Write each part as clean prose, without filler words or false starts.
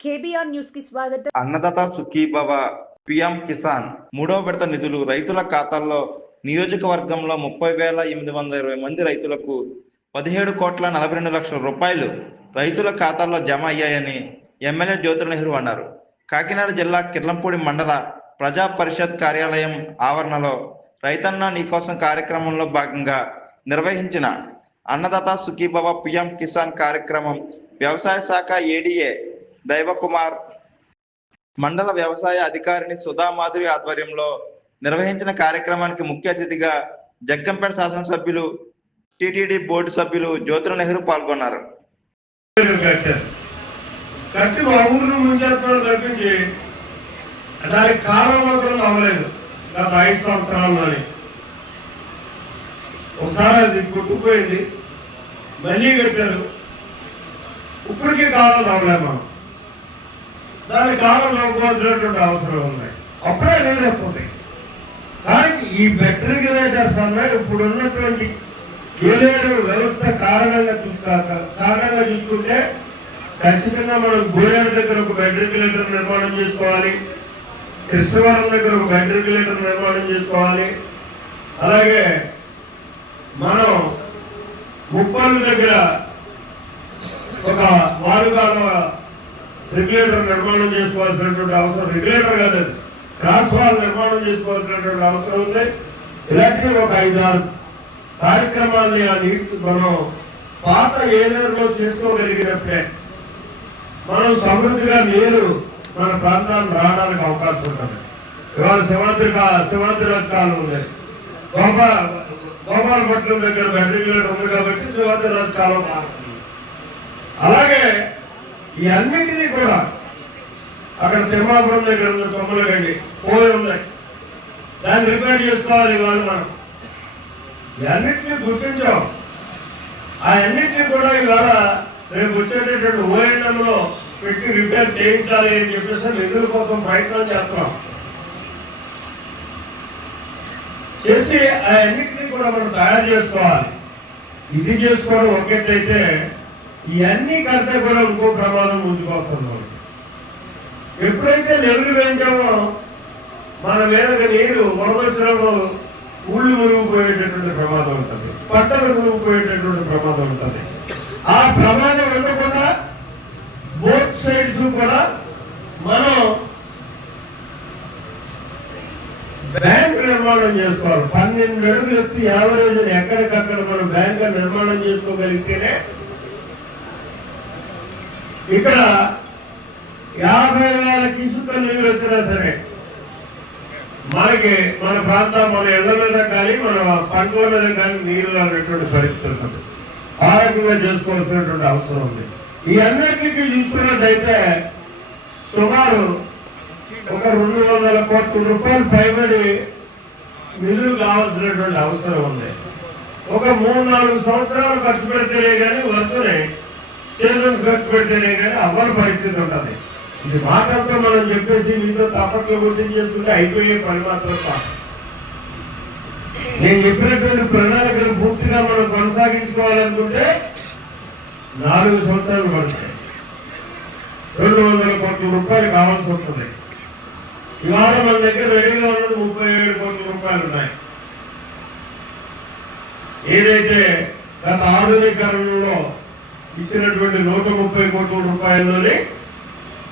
KBR news కి స్వాగతం. Annadata Sukhibhava PM Kisan మూడవ విడత నిధులు రైతుల ఖాతాల్లో నియోజకవర్గంలో 30,820 మంది రైతులకు 17,42,00,000 రూపాయలు రైతుల ఖాతాల్లో జమ అయ్యాయని ఎమ్మెల్యే జ్యోతుల నెహ్రూ అన్నారు. కాకినాడ జిల్లా కిర్లంపూడి మండల ప్రజా పరిషత్ కార్యాలయం ఆవరణలో రైతన్న నీకోసం కార్యక్రమంలో భాగంగా నిర్వహించిన అన్నదాత సుఖీభవ పిఎం కిసాన్ కార్యక్రమం వ్యవసాయ శాఖ ఏడీఏ దైవకుమార్, మండల వ్యవసాయ అధికారిని సుధామాధురి ఆధ్వర్యంలో నిర్వహించిన కార్యక్రమానికి ముఖ్య అతిథిగా జగ్గంపేట శాసనసభ్యులు టీటీడీ బోర్డు సభ్యులు జ్యోతుల నెహ్రూ పాల్గొన్నారు. దానికి కాలం మాత్రం అవ్వలేదు. గత 5 సంవత్సరాల్లోనే ఒకసారి అది కొట్టుకుపోయింది, మళ్ళీ కట్టారు. ఇప్పటికీ కాలం అవ్వలేదు. మనం దాని కాలం లోపడుతున్నటువంటి అవసరం ఉన్నాయి. అప్పుడే లేకపోతాయి. కానీ ఈ బెడ్ రెగ్యులేటర్స్ అన్నాయి ఇప్పుడు ఉన్నటువంటి ఏలేరు వ్యవస్థ కారణంగా చూసుకుంటే ఖచ్చితంగా మనం గోడేరు దగ్గర ఒక బెడ్ రెగ్యులేటర్ నిర్మాణం చేసుకోవాలి, కృష్ణవరం దగ్గర ఒక బెడ్ రెగ్యులేటర్ నిర్మాణం చేసుకోవాలి. అలాగే మనం ముప్పల్లి దగ్గర ఒక వారుగాల రెగ్యులేటర్ నిర్మాణం చేసుకోవాల్సినటువంటి అవసరం, రెగ్యులేటర్ కాదు క్రాస్ వాల్ నిర్మాణం చేసుకోవాల్సినటువంటి అవసరం ఉంది. ఇలాంటి ఒక 5-6 కార్యక్రమాలని ఆ నీటి మనం పాత ఏలేరులో చేసుకోగలిగినప్పుడే మనం సమృద్ధిగా నీరు మన ప్రాంతాన్ని రావడానికి అవకాశం ఉంటుంది. ఇవాళ శివాంతి రాజకాలం ఉంది, గోపాలపట్నం దగ్గర బెడ్ రెగ్యులేటర్ ఉంది కాబట్టి శివాంతి రాజకాలం మారుతుంది. అలాగే ఈ అన్నింటినీ కూడా అక్కడ తిమ్మాపురం దగ్గర ఉన్న కొమ్మలగండి పోయి ఉన్నాయి, దాన్ని రిపేర్ చేసుకోవాలి. ఇవాళ మనం ఈ అన్నింటినీ గుర్తించాం. ఆ అన్నింటినీ కూడా ఇవాళ రేపు వచ్చేటటువంటి ఓఎన్ఎంలో పెట్టి రిపేర్ చేయించాలి అని చెప్పేసి నిధుల కోసం ప్రయత్నం చేస్తున్నాం. చేసి ఆ అన్నింటినీ కూడా మనం తయారు చేసుకోవాలి. ఇది చేసుకోవడం ఒకెత్తైతే ఇవన్నీ కడితే కూడా ఇంకో ప్రమాదం ముందుకొస్తున్నాం. ఎప్పుడైతే లెవెల్ పెంచామో మన మీదకి నీరు వరదొచ్చినప్పుడు ఊళ్ళు మునిగిపోయేటటువంటి ప్రమాదం ఉంటుంది, పంటలు మునిగిపోయేటటువంటి ప్రమాదం ఉంటుంది. ఆ ప్రమాదం ఉండకుండా బోత్ సైడ్స్ కూడా మనం బ్యాంక్ నిర్మాణం చేసుకోవాలి. 12 అడుగులు ఎత్తి యావరేజ్ ఎక్కడికక్కడ మనం బ్యాంక్ నిర్మాణం చేసుకోగలిగితేనే ఇక్కడ 50,000 ఇసుక నీళ్ళు వచ్చినా సరే మనకి మన ప్రాంతం మన ఇళ్ల మీద కానీ మన పంటల మీద కానీ నీళ్ళు అనేటువంటి పరిస్థితి ఉంటుంది. ఆ రకంగా చేసుకోవాల్సినటువంటి అవసరం ఉంది. ఈ అన్నింటికి చూసుకున్నట్టయితే సుమారు ఒక 200 కోట్ల రూపాయలు పైబడి నిధులు కావాల్సినటువంటి అవసరం ఉంది. ఒక 3-4 సంవత్సరాలు ఖర్చు పెడితేనే కానీ వస్తున్నాయి, సీజన్స్ ఖర్చు పెడితేనే కానీ అవ్వని పరిస్థితి ఉంటుంది. ఇది మాటలతో మనం చెప్పేసి మీతో తప్పట్లో గుర్తించేసుకుంటే అయిపోయే పని మాత్రం కాదు. నేను చెప్పినటువంటి ప్రణాళికను పూర్తిగా మనం కొనసాగించుకోవాలనుకుంటే 4 సంవత్సరాలు పడతాయి. 200 కోట్ల రూపాయలు కావాల్సి ఉంటుంది. ఇవాళ మన దగ్గర రెడీగా ఉన్నది 37 కోట్ల రూపాయలు ఉన్నాయి. ఏదైతే గత ఆధునీకరణలో ఇచ్చినటువంటి 130 కోట్ల రూపాయల్లోనే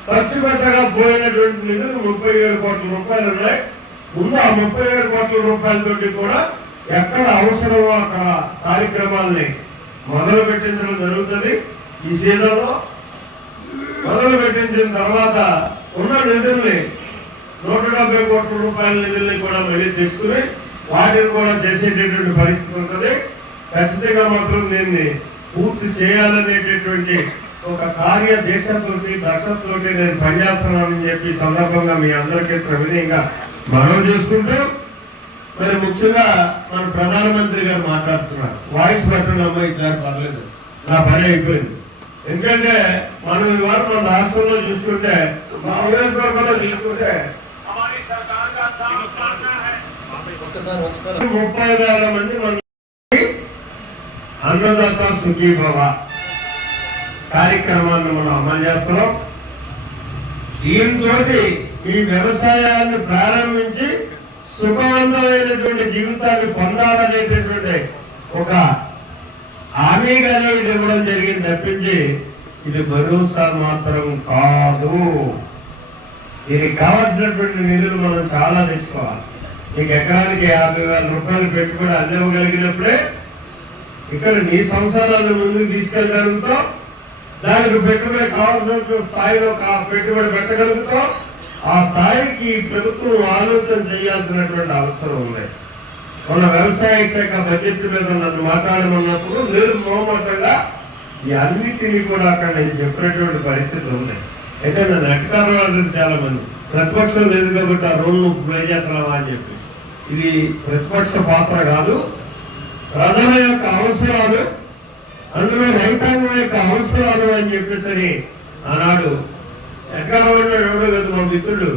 ఖర్చు పెట్టగా పోయినటువంటి నిధులు 37 కోట్ల రూపాయలు ఉన్నాయి. ముందు ఆ 37 కోట్ల రూపాయలతోటి కూడా ఎక్కడ అవసరమో అక్కడ కార్యక్రమాల్ని మొదలు పెట్టించడం జరుగుతుంది. ఈ సీజన్లో మొదలు పెట్టించిన తర్వాత ఉన్న నిధుల్ని 170 కోట్ల రూపాయల నిధుల్ని కూడా మళ్ళీ తీసుకుని వాటిని కూడా చేసేటటువంటి పరిస్థితి ఉంటుంది. ఖచ్చితంగా మాత్రం దీన్ని పూర్తి చేయాలనేటటువంటి ఒక కార్య దీక్షతోటి దక్షతతోటి నేను పనిచేస్తున్నానని చెప్పి సందర్భంగా మీ అందరికీ సవినయంగా మనవి చేసుకుంటూ, మరి ముఖ్యంగా మన ప్రధానమంత్రి గారు మాట్లాడుతున్నారు. వాయిస్ పెట్టండి అమ్మా, ఇట్లా పర్లేదు, నా పని అయిపోయింది. ఎందుకంటే మనం ఇవాళ మన రాష్ట్రంలో చూసుకుంటే మా నియోజకవర్గంలో చూసుకుంటే 30,000 మంది అన్నదాత సుఖీభవ కార్యక్రమాన్ని మనం అమలు చేస్తున్నాం. దీంతో ఈ వ్యవసాయాన్ని ప్రారంభించి సుఖవంతమైనటువంటి జీవితాన్ని పొందాలనేటటువంటి ఒక హామీగానే ఇది ఇవ్వడం జరిగింది తప్పించి ఇది భరోసా మాత్రం కాదు. దీనికి కావాల్సినటువంటి నిధులు మనం చాలా తెచ్చుకోవాలి. నీకు ఎకరానికి 50,000 రూపాయలు పెట్టుబడి అందివ్వగలిగినప్పుడే ఇక్కడ నీ సంసారాన్ని ముందుకు తీసుకెళ్ళగలుగుతాం. దానికి పెట్టుబడి కావాల్సిన స్థాయిలో పెట్టుబడి పెట్టగలుగుతాం. ఆ స్థాయికి ప్రభుత్వం ఆలోచన చేయాల్సినటువంటి అవసరం ఉంది. మన వ్యవసాయ శాఖ బడ్జెట్ మీద నన్ను మాట్లాడమన్నప్పుడు నిర్మోహమాటంగా ఈ అన్నింటినీ కూడా అక్కడ నేను చెప్పినటువంటి పరిస్థితి ఉంది. అయితే నన్ను ఎక్కడారు చాలా మంది ప్రతిపక్షం లేదు కాబట్టి ఆ రోజు ప్లే చేస్తున్నావా అని చెప్పి. ఇది ప్రతిపక్ష పాత్ర కాదు, ప్రజల యొక్క అవసరాలు, అందులో రైతాంగం యొక్క అవసరాలు అని చెప్పేసరి ఆనాడు ఎక్కడైనా ఎవడో లేదు మా మిత్రుడు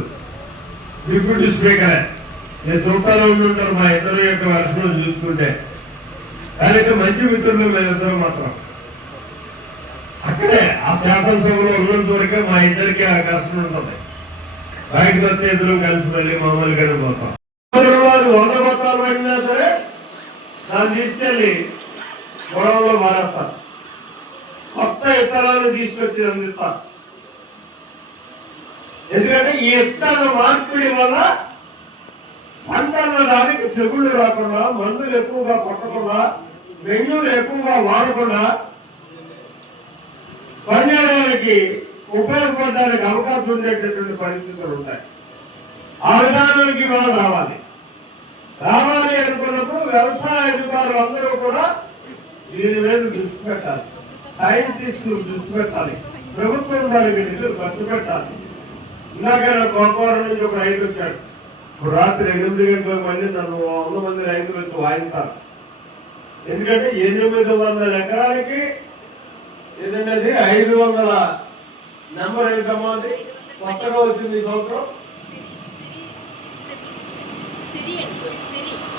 డిప్యూటీ స్పీకరే. నేను చూస్తానే ఉంటుంటారు మా ఇద్దరు యొక్క వర్షం చూసుకుంటే. కానీ మంచి మిత్రులు మేమిద్దరు మాత్రం అక్కడే ఆ శాసనసభలో ఉన్నంత వరకే మా ఇద్దరికి ఆ ఘర్షణ ఉంటుంది. బయటకు వస్తే ఇద్దరు కలిసి మళ్ళీ మామూలుగానే పోతాం. 100 బత్తాలు పడినా సరే దాన్ని తీసుకెళ్ళి గొడవలో మారేస్తారు. కొత్త ఇత్తనాలను తీసుకొచ్చి అందిస్తారు. ఎందుకంటే ఈ ఇత్తన మార్పిడి వల్ల పంటల దానికి తెగుళ్ళు రాకుండా, మందులు ఎక్కువగా కొట్టకుండా, మెన్యూలు ఎక్కువగా వాడకుండా పనిచేయడానికి ఉపయోగపడడానికి అవకాశం ఉండేటటువంటి పరిస్థితులు ఉంటాయి. ఆ విధానానికి వాళ్ళు రావాలి అనుకున్నప్పుడు వ్యవసాయ అధికారులు అందరూ కూడా దీని మీద దృష్టి పెట్టాలి. సైంటిస్టులు దృష్టి పెట్టాలి. ప్రభుత్వం దానికి నిధులు ఖర్చు పెట్టాలి. ఇందాకే నాకు గోపారం నుంచి ఒక రైతు వచ్చాడు. ఇప్పుడు రాత్రి 8 గంటల మంది నన్ను 100 మంది రైతులు వచ్చి వాయిస్తారు. ఎందుకంటే 800 ఎకరానికి ఏదన్నది 500 నెంబర్ ఎంతమ్మా అది కొత్తగా వచ్చింది ఈ సంవత్సరం.